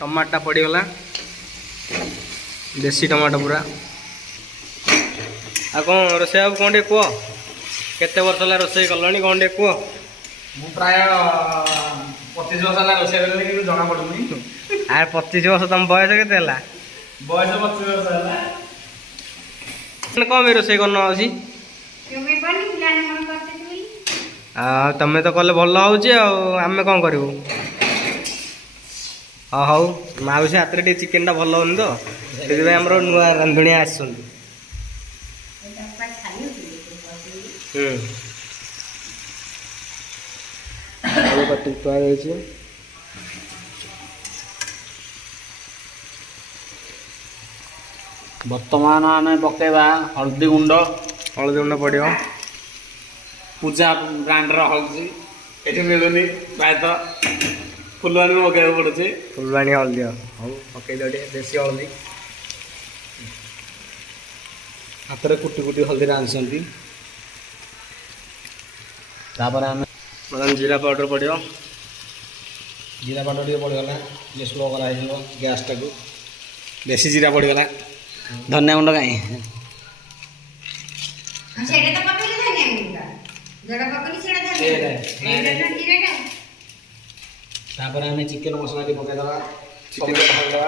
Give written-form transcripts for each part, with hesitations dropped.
टमाटा पड़गला देसी टमाटो पूरा आ कौन रोसे कौन टे कह केते वर्ष है रोसे कलनी कौन टे कह मु प्राय 25 वर्ष है रोसे करें जना पड़ुनी आर 25 वर्ष तुम बयस के बयस 25 वर्ष है कौन रोसे करना अच्छी तमें तो कले भल होमें कौन करूँ हाँ हौ मौसी हाथ में चिकेन टा भल होनी तो से आम नुआ रांधुनिया आस बर्तमान आम पकेबा हल्दी गुंड पड़ो पूजा ब्रांडर हल्दी ये मिलूनी प्रायतः फुलवानी पकेबा पड़े फुलवानी हल्दी हाँ पकई दे देसी हल्दी हाथ में कुटी कुटी हल्दी रांधुंट आम जीरा पाउडर पड़ो जीरा पाउडर टे पड़गला ये स्लो कर गैस टाक बेसी जीरा पड़गला धनिया गुंड कहीं आम चिकेन मसला टी पकईदे चिकेन पकईदे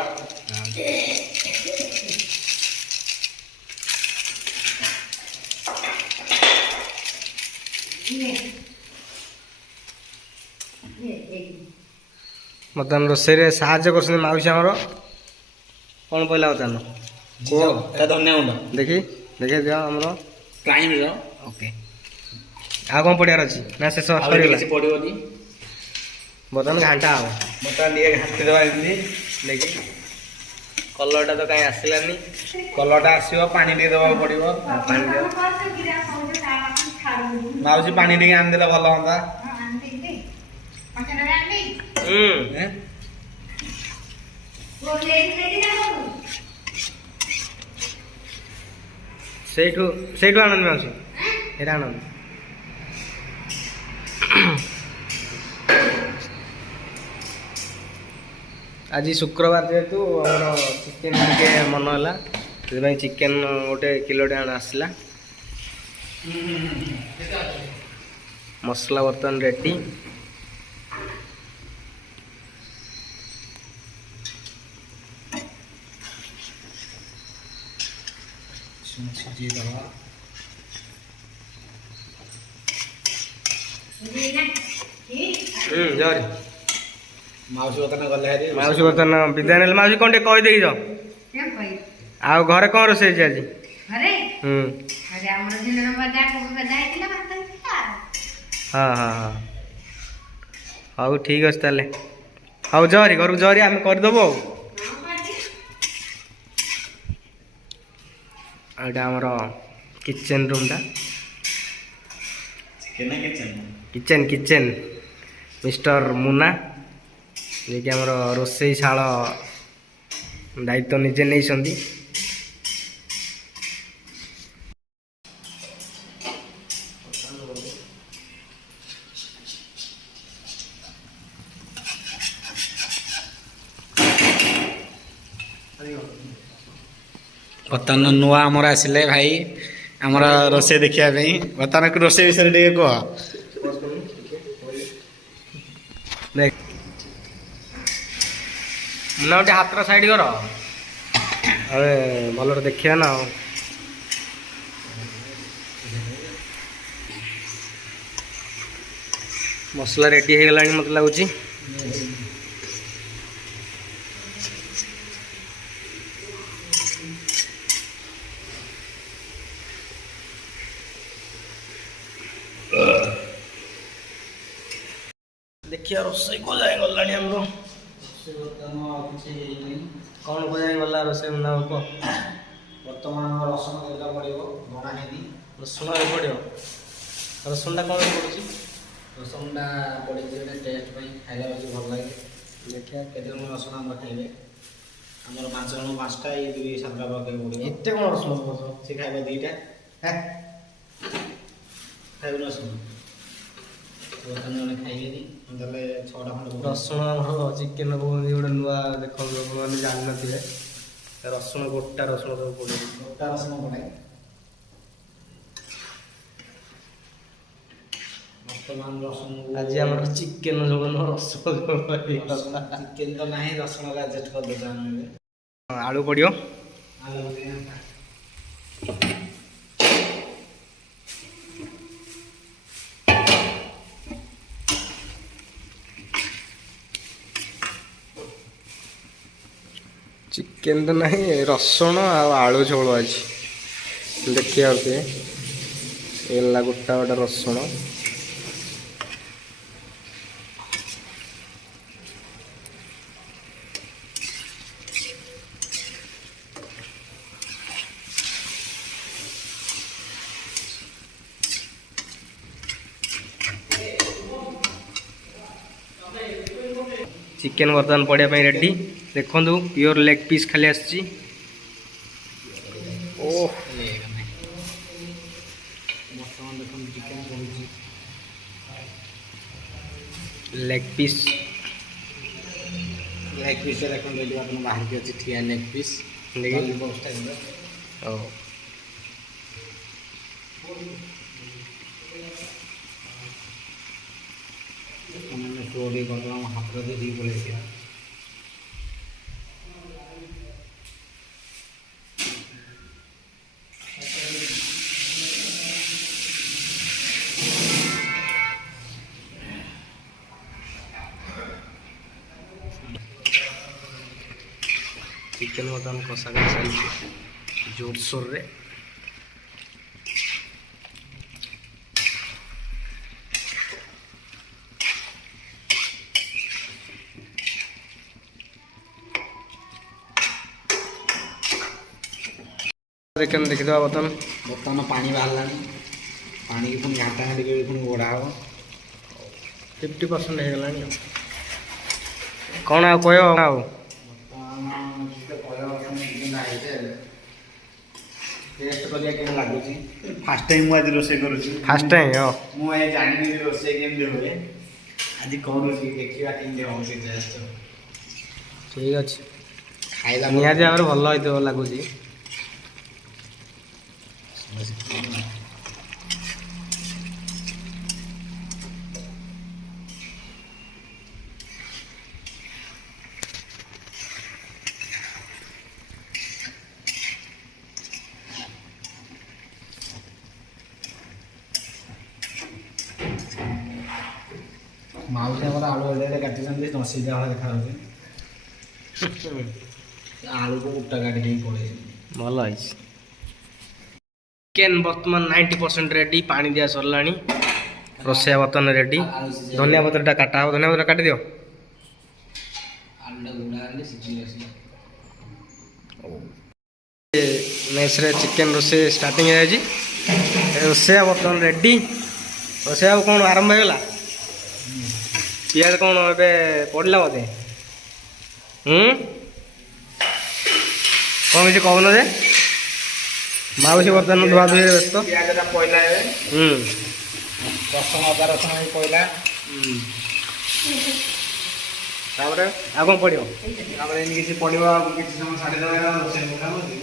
बर्तमान रोसे साहय कर मौसी आमर कौन पहला बर्तमान धनिया गुंड देखी देखिए दियो आमर प्राइम ओके आ कौन पड़ियार अच्छी ना शेष पड़ोनी बर्तमान घाटा हम बर्तमान ये घाटी दवा देखी कलरटा तो कहीं आसलानी कलरटा आसो पानी टे दवा पड़ो मौसी पानी टे आनदेले भल हाँ से आनंद मौसी ये आनंद आज शुक्रवार जेहेतु आम चिकेन टे मन है चिकेन गोटे किलोटे आसला मसला बर्तमान रेडी जरी मौसी बर्तन गले मौसी बर्तमान विद्या ना मौसी कौन कही दे आ घरे कौन रोसे आज हाँ हाँ हाँ हाँ ठीक अच्छे ताले हाँ जरी घर जरी आम करदेव आमर किचन रूमटा किचन किचन मिस्टर मुना जी आमर रोसई शाल दायित्व निजे नहीं बर्तमान नुआ आमर आसिले भाई आमर रोसे देखा बर्तमान रोसे विषय टे कह देख मुना गोटे हाथ साइड कर अरे भल देखा ना मसला रेडी हो गला मत लगुच देखिए रोसई को जाए गला कौन को जाए गला रोसई मुना को बर्तमान रसुण पड़ो बना रसुण पड़ो रसुणटा कौन पड़े रसुणटा पड़ी टेस्ट खाइला भल लगे देखिए केते रसुण आम खाइबे आमर 5 जन 5टा ये 2 7टा पके पड़ो एते कौन रसुण से खाइबे 2टा खाइबे रसुण ଦୋକାନ ଜଣେ ଖାଇବେନି ତାହେଲେ 6ଟା ଖଣ୍ଡେ ରସୁଣ ଆମର ଚିକେନ ପକାਉਂଛି ଗୋଟେ ନୂଆ ଦେଖନ୍ତୁ ଆପଣମାନେ ଜାଣିନଥିବେ ରସୁଣ ଗୋଟା ରସୁଣ ସବୁ ପଡ଼ୁଛି। ଗୋଟା ରସୁଣ ପଡ଼େ। ବର୍ତ୍ତମାନ ରସୁଣ ଆଜି ଆମର ଚିକେନ ଝୋଳ ନୁହଁ ରସୁଣ ଝୋଳ ହେଇଗଲା। ଚିକେନ ତ ନାହିଁ ରସୁଣରେ ଆଡଜଷ୍ଟ କରିଦେଉଛୁ ଆମେ ଏବେ। ଆଳୁ ପଡ଼ିବ। ଆଳୁ ଚିକେନ ତ ନାହିଁ ରସୁଣ ଆଉ ଆଳୁ ଝୋଳ ଅଛି ଦେଖିବା ଗୋଟେ ହେଲା ଗୋଟା ଗୋଟା ରସୁଣ चिकेन बर्तमान पड़िया रेडी देखु प्योर लेग पीस खाली आसी ବର୍ତ୍ତମାନ ଦେଖନ୍ତୁ ଚିକେନ ପଡ଼ୁଛି। लेग पीस ଲେଗ୍ ପିସ୍ ଦେଖନ୍ତୁ ଏଠି ଆପଣ ବାହାରିକି ଅଛି ଠିଆ ଲେଗ୍ ପିସ୍ ଲଲିପପ୍ ଷ୍ଟାଇଲ୍ର। ଆମେ ଫ୍ଲୋର୍ ଟିକେ କରିଦେବା ଆମ ହାତରେ ଦେଇକି ପଳେଇ ଆସିବା। चिकेन बर्तमान कषा कर सारी जोरसोर रे देखिए ବର୍ତ୍ତମାନ ପାଣି ବାହାରିଲାଣି। ପାଣିକି ପୁଣି ଘାଣ୍ଟା ଘାଣ୍ଟି କରି ପୁଣି ଗୋଡ଼ା ହେବ। 50% ହେଇଗଲାଣି कौन आउ कह आउ ଟେଷ୍ଟ କରିବା କେମିତି ଲାଗୁଛି। ଫାର୍ଷ୍ଟ ଟାଇମ୍ ମୁଁ ଆଜି ରୋଷେଇ କରୁଛି। फास्ट टाइम ମୁଁ ଆଜି ଜାଣିନି ରୋଷେଇ କେମିତି ହୁଏ। ଆଜି କରୁଛି ଦେଖିବା କେମିତି ହେଉଛି ଟେଷ୍ଟ। ठीक अच्छे ଖାଇଲା निहाती भाव भल हो लगुच ମାଉସୀ ଆମର ଆଳୁ ଏଡ଼େ କାଟିଛନ୍ତି ନସିଲା ଭଳିଆ ଦେଖାଯାଉଛି। ଆଳୁକୁ ଉଟା କାଟି ଦେଇକି ପଳେଇଛନ୍ତି। भल चिकेन बर्तमान 90% रेडी पानी दिया सरला रोसैया बर्तमान रेडी धनिया पत्रटा काटा हम धनिया पत्र काटी दियो ଆଳୁଟା ଗୁଡ଼ା ହେଲେ ସିଝି ଆସିବ। मेस रे चिकेन रोसे स्टार्टिंग है जी रोसैया बर्तमान रेडी रोसैया कौन आरंभ होगा पियाज कौन ए पड़ा बोधे कौन किसी कहन जे माउसी बर्तमान धुआ धुई व्यस्त ପିଆଜଟା ପଇଲା ଏବେ ରସୁଣ ଅଦା ରସୁଣ ବି ପଇଲା। ତାପରେ ଆଉ କ'ଣ ପଡ଼ିବ ତାପରେ ଏମିତି କିଛି ପଡ଼ିବ ଆଉ କିଛି ସମୟ ଛାଡ଼ିଦେବା ରୋଷେଇ ପକାଉଛି।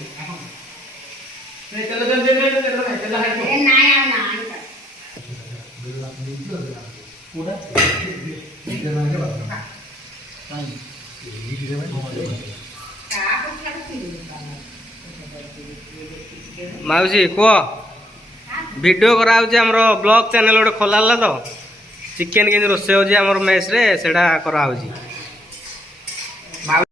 ମାଉସୀ କୁହ ଭିଡ଼ିଓ କରାହେଉଛି ଆମର ବ୍ଲଗ୍ ଚ୍ୟାନେଲ୍ ଗୋଟେ ଖୋଲା ହେଲା ତ ଚିକେନ୍ କେମିତି ରୋଷେଇ ହେଉଛି ଆମର ମେସ୍ରେ ସେଇଟା କରାହେଉଛି।